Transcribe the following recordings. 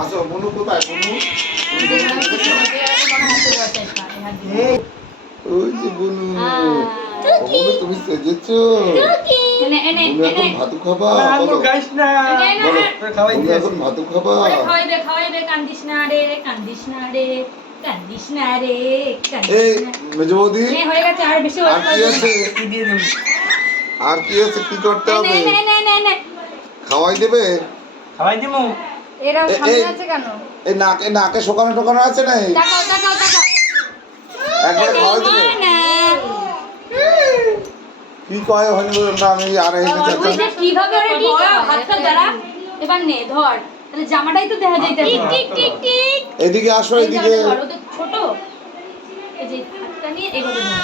আসো বনু কোথায় বনু? ওই যে বনু। বনু তুমি সেজেছো? বনু এখন ভাতু খাবা? বলো গাইস না বলো খাওয়াই বনু দিয়েছি। এখন ভাতু খাবা? খাওয়াইবে কান্দিস না রে কান্দিস না রে কান্দিস না রে এই কান্দিস না। মেজো বৌদি হয়ে গেছে আর বেশি আর কি আছে? কি দিয়ে দেব? আর কি আছে? কি করতে হবে? নে খাওয়াই দেবে? খাওয়াই দিমু। এরকম এই- সামনে এই- আছে কেন? এই নাকে নাকে শোকানো টোকানো আছে না? তাকাও একবার খাওয়াই দেবে? না কি কয় হয়নি বলো না আমি আর এনে ওই চাচ্ছি যে কিভাবে ওরে ধর হাতটা দ্বারা এবার নে ধর তাহলে জামাটাই তো দেখা যাইতেছে ঠিক এদিকে আসো এই এদিকে জামাটা ধর ও তো ছোট এই যে হাতটা নিয়ে এভাবে ধর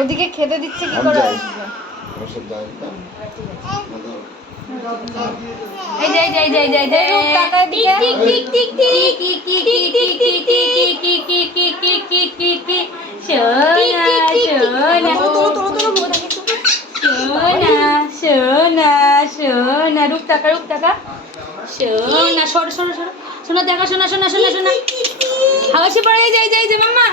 ওদিকে খেতে দিচ্ছে কি আমি করে যাই। আসবে? ওষুধ দাও এটা। এই যে রূপ টাকা এদিকে। সোনা রূপ টাকা সোনা সোনা দেখা সোনা হাওয়াসি পড়ে যাই যে মাম্মা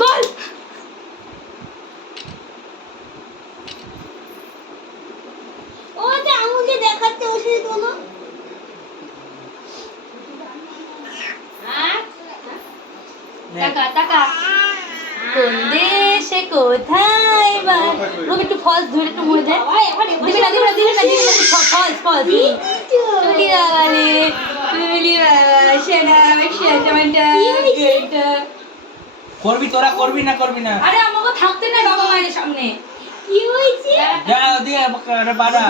গোল ও যে আঙুল দিয়ে দেখাচ্ছে ও সেই বলো টাকা কোন দেশে কোথায় বা রূপ একটু ফলস ধরে একটু মরে যায় দিবি না ফলস তুলি বাবা সেনা টমেটো করবি তোরা করবি না। আরে আমাকে থাকতে না বাবা মায়ের সামনে কি হইছে যা দিয়ে বাড়া।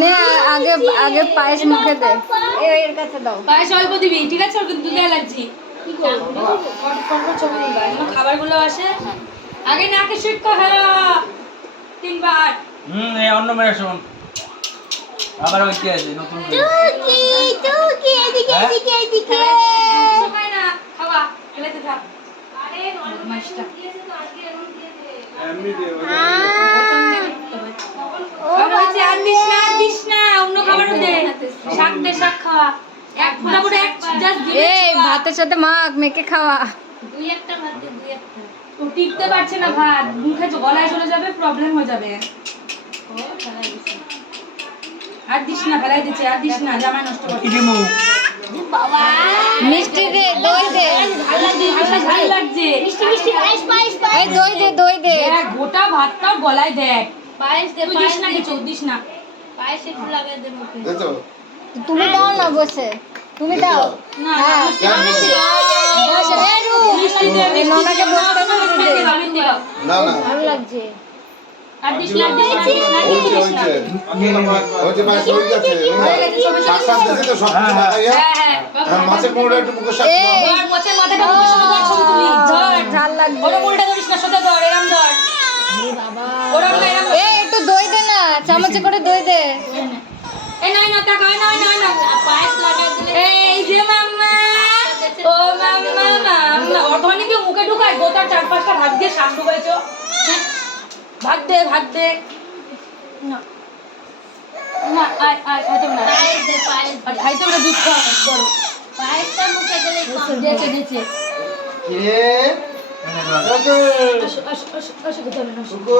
নে আগে আগে পায়েস মুখে দে। এর কাছে দাও। পায়েস অল্প দিবি ঠিক আছে ওর কিন্তু দুধ অ্যালার্জি কি করবো ছবি দিবা খাবারগুলো আসে আগে নাকে শুট কর 3 বার এই অন্য মেয়ের শোন। আবার ওইতে আছে নতুন করে। টুকি এদিকে হ্যাঁ? এদিকে সময় না খাওয়া খেলাতে থাক আরে মাছটা আর হচ্ছে আর দিস না অন্য খাবারও দে শাক খাওয়া এক ফোঁটা করে এক জাস্ট দিলে এই ভাতের সাথে মাখ মেখে খাওয়া। দুই একটা ভাত দে দুই একটা ও টিকতে পারছে না ভাত মুখে গলায় চলে যাবে প্রবলেম হয়ে যাবে আর দিস না ফেলাই দিচ্ছে আর দিস না জামাই নষ্ট কি করছে দিমু? বাবা মিষ্টি দে দই দে। ঝাল লাগছে মিষ্টি পায়েস এই দই দে দেখ গোটা ভাতটাও গলায় দেখ পায়েস দে তুই দিস না কিছু দিস না পায়েস একটু লাগাই দে মুখে দেখো তুমি দাও না বসে। তুমি দাও। না হ্যাঁ। বসে এই রূপ। মিষ্টি দে এই নোনাকে বসতে না দে। না না ভালো লাগছে। আর দিস না দিস না দিস না ওইছে দিস না ওইছে ভাই সই গেছে শাক শাক দিছি তো সব কিছু লাগাইয়া হ্যাঁ এখন মাছের মোড়ে একটু মুখে শাক এই ধর মোচের মাথাটা মুখে শুধু ধর ছবি তুলি ধর ঝাল লাগছে। ওরা মুড়িটা ধরিস না সোজা ধর এরম ধর ওরম না এরম এই একটু দই দে না চামচে করে দই দে। এই না টাকা না পায়েস লাগাই দিলে এই যে মাম্মা ও মাম্মা অর্ধনি কি মুখে ঢুকায় গোটা 4-5টা ভাত দিয়ে শ্বাস ঢুকাইছো ভাত দে না না আয় খাইতে না পায়েস দে পায়েস আর খাইতে না দুধ খাওয়া বড় পায়েসটা মুখে দিলে দিয়েছে কিরে ওকে আসো খেতে হবে না সুকো